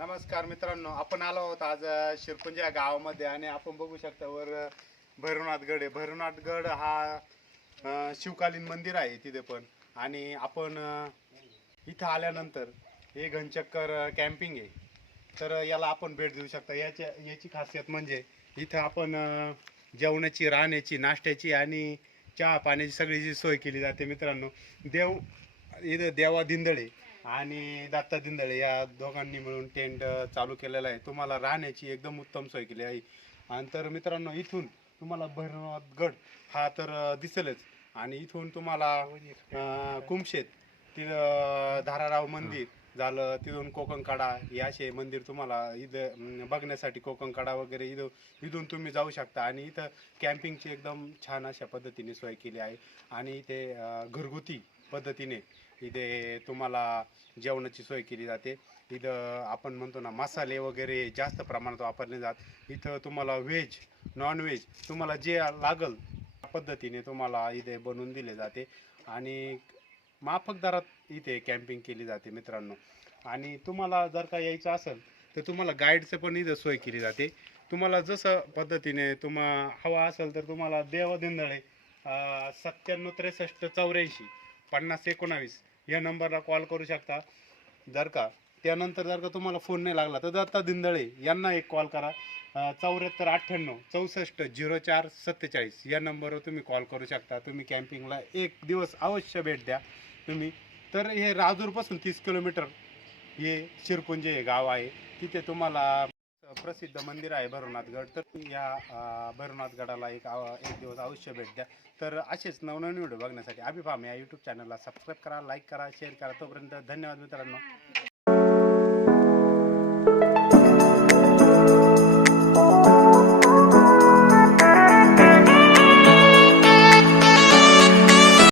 नमस्कार मित्रांनो आपण आलो आहोत आज अ, शिरपुंज या गावामध्ये आणि आपण बघू शकता वर भैरवनाथगड भैरवनाथ गड आहे. भैरवनाथ गड हा शिवकालीन मंदिर आहे तिथे पण. आणि आपण इथं आल्यानंतर हे घनचक्कर कॅम्पिंग आहे. तर याला आपण भेट देऊ शकता. याच्या याची खासियत म्हणजे इथं आपण जेवणाची राहण्याची नाश्त्याची आणि चहा पाण्याची सगळी जी सोय केली जाते मित्रांनो. देव इथं देवा दिंदळे आणि दत्ता दिंदळे या दोघांनी मिळून टेंट चालू केलेला आहे. तुम्हाला राहण्याची एकदम उत्तम सोय केली आहे. आणि तर मित्रांनो इथून तुम्हाला भैरवनाथ गड हा तर दिसेलच. आणि इथून तुम्हाला कुमशेत तिथं धाराराव मंदिर झालं तिथून कोकणकडा हे असे मंदिर तुम्हाला इथं बघण्यासाठी कोकणकडा वगैरे इथं इथून तुम्ही जाऊ शकता. आणि इथं कॅम्पिंगची एकदम छान अशा पद्धतीने सोय केली आहे. आणि इथे घरगुती पद्धतीने इथे तुम्हाला जेवणाची सोय केली जाते. इथं आपण म्हणतो ना मसाले वगैरे जास्त प्रमाणात वापरले जात. इथं तुम्हाला व्हेज नॉनव्हेज तुम्हाला जे लागल त्या पद्धतीने तुम्हाला इथे बनवून दिले जाते. आणि माफक दरात इथे कॅम्पिंग केली जाते मित्रांनो. आणि तुम्हाला जर का यायचं असेल तर तुम्हाला गाईडचं पण इथं सोय केली जाते. तुम्हाला जसं पद्धतीने तुम्हा हवा असेल तर तुम्हाला देवदिंदळे सत्त्याण्णव त्रेसष्ट चौऱ्याऐंशी पन्नास एकोणावीस या नंबरला कॉल करू शकता. जर का त्यानंतर जर का तुम्हाला फोन नाही लागला तर दत्ता दिंदळे यांना एक कॉल करा. चौऱ्याहत्तर अठ्ठ्याण्णव चौसष्ट झिरो चार सत्तेचाळीस या नंबरवर तुम्ही कॉल करू शकता. तुम्ही कॅम्पिंगला एक दिवस अवश्य भेट द्या. तुम्ही. तर हे राजूरपासून तीस किलोमीटर हे शिरपुंजे हे गाव आहे. तिथे तुम्हाला प्रसिद्ध मंदिर आहे भैरवनाथ गड. तर या अं, गडाला एक एक दिवस अवश्य भेट द्या. तर असेच नवनवीन व्हिडिओ बघण्यासाठी अभिफाम या यूट्यूब चॅनलला सबस्क्राईब करा लाईक करा शेअर करा. तोपर्यंत धन्यवाद मित्रांनो.